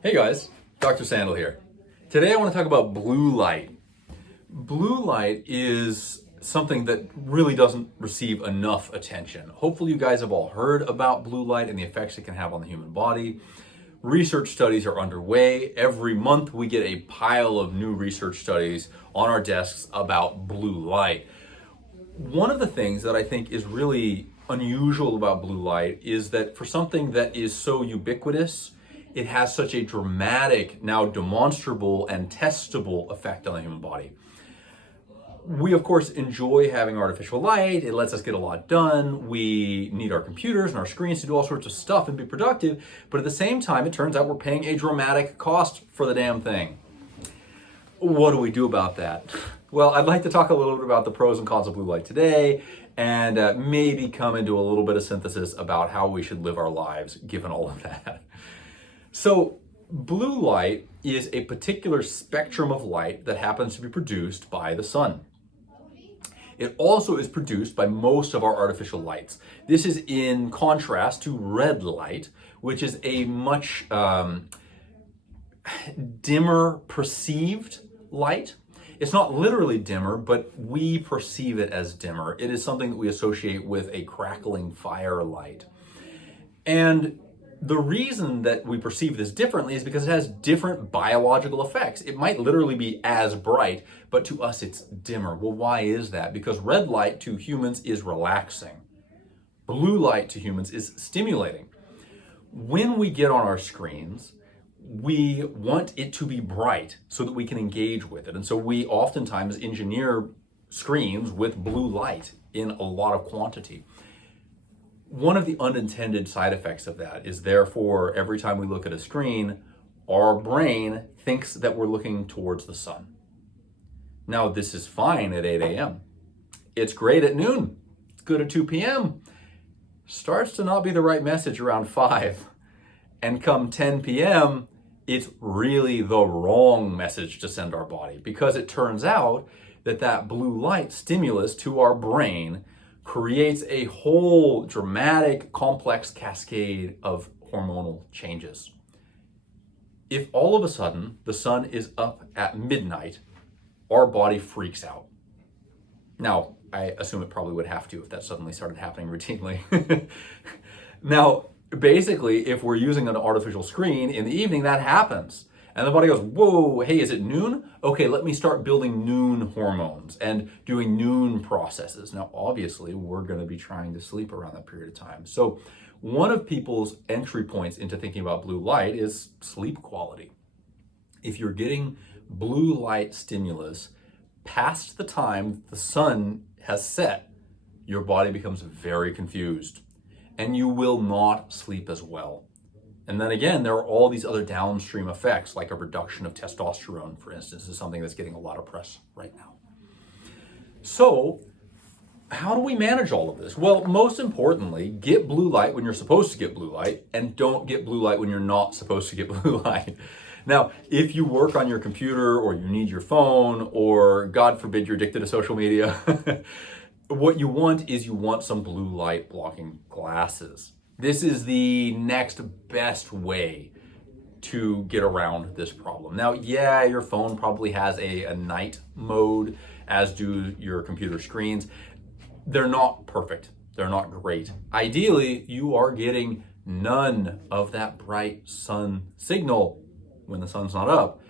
Hey guys, Dr. Sandal here. Today I want to talk about blue light. Blue light is something that really doesn't receive enough attention. Hopefully you guys have all heard about blue light and the effects it can have on the human body. Research studies are underway. Every month we get a pile of new research studies on our desks about blue light. One of the things that I think is really unusual about blue light is that for something that is so ubiquitous, it has such a dramatic, now demonstrable and testable effect on the human body. We, of course, enjoy having artificial light. It lets us get a lot done. We need our computers and our screens to do all sorts of stuff and be productive. But at the same time, it turns out we're paying a dramatic cost for the damn thing. What do we do about that? Well, I'd like to talk a little bit about the pros and cons of blue light today, and maybe come into a little bit of synthesis about how we should live our lives given all of that. So, blue light is a particular spectrum of light that happens to be produced by the sun. It also is produced by most of our artificial lights. This is in contrast to red light, which is a much dimmer perceived light. It's not literally dimmer, but we perceive it as dimmer. It is something that we associate with a crackling fire light. And the reason that we perceive this differently is because it has different biological effects. It might literally be as bright, but to us it's dimmer. Well, why is that? Because red light to humans is relaxing. Blue light to humans is stimulating. When we get on our screens, we want it to be bright so that we can engage with it. And so we oftentimes engineer screens with blue light in a lot of quantity. One of the unintended side effects of that is therefore every time we look at a screen, our brain thinks that we're looking towards the sun. Now, this is fine at 8 a.m. It's great at noon. It's good at 2 p.m. Starts to not be the right message around 5. And come 10 p.m., it's really the wrong message to send our body, because it turns out that that blue light stimulus to our brain creates a whole dramatic, complex cascade of hormonal changes. If all of a sudden the sun is up at midnight, our body freaks out. Now, I assume it probably would have to if that suddenly started happening routinely. Now, basically, if we're using an artificial screen in the evening, that happens. And the body goes, whoa, hey, is it noon? Okay, let me start building noon hormones and doing noon processes. Now, obviously, we're going to be trying to sleep around that period of time. So one of people's entry points into thinking about blue light is sleep quality. If you're getting blue light stimulus past the time the sun has set, your body becomes very confused and you will not sleep as well. And then again, there are all these other downstream effects, like a reduction of testosterone, for instance, is something that's getting a lot of press right now. So, how do we manage all of this? Well, most importantly, get blue light when you're supposed to get blue light, and don't get blue light when you're not supposed to get blue light. Now, if you work on your computer, or you need your phone, or God forbid you're addicted to social media, what you want is some blue light blocking glasses. This is the next best way to get around this problem. Now, yeah, your phone probably has a night mode, as do your computer screens. They're not perfect. They're not great. Ideally, you are getting none of that bright sun signal when the sun's not up.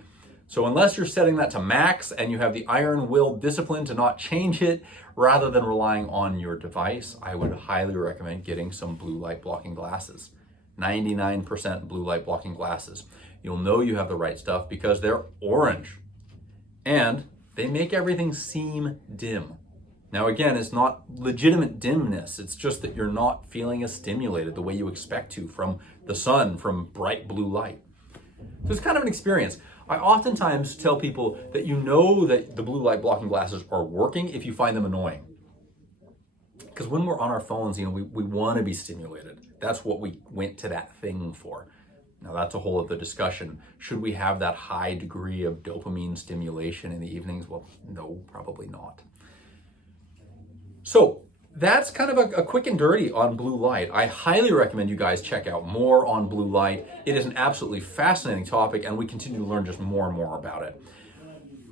So unless you're setting that to max and you have the iron will discipline to not change it, rather than relying on your device, I would highly recommend getting some blue light blocking glasses. 99% blue light blocking glasses. You'll know you have the right stuff because they're orange. And they make everything seem dim. Now again, it's not legitimate dimness. It's just that you're not feeling as stimulated the way you expect to from the sun, from bright blue light. So it's kind of an experience. I oftentimes tell people that you know that the blue light blocking glasses are working if you find them annoying. Because when we're on our phones, we want to be stimulated. That's what we went to that thing for. Now that's a whole other discussion. Should we have that high degree of dopamine stimulation in the evenings? Well, no, probably not. So That's kind of a quick and dirty on blue light. I highly recommend you guys check out more on blue light. It is an absolutely fascinating topic, and we continue to learn just more and more about it.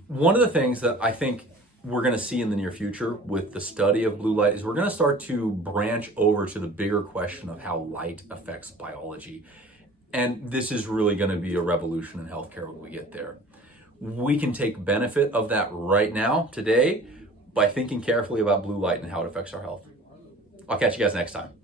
One of the things that I think we're going to see in the near future with the study of blue light is we're going to start to branch over to the bigger question of how light affects biology. And this is really going to be a revolution in healthcare when we get there. We can take benefit of that right now, today, by thinking carefully about blue light and how it affects our health. I'll catch you guys next time.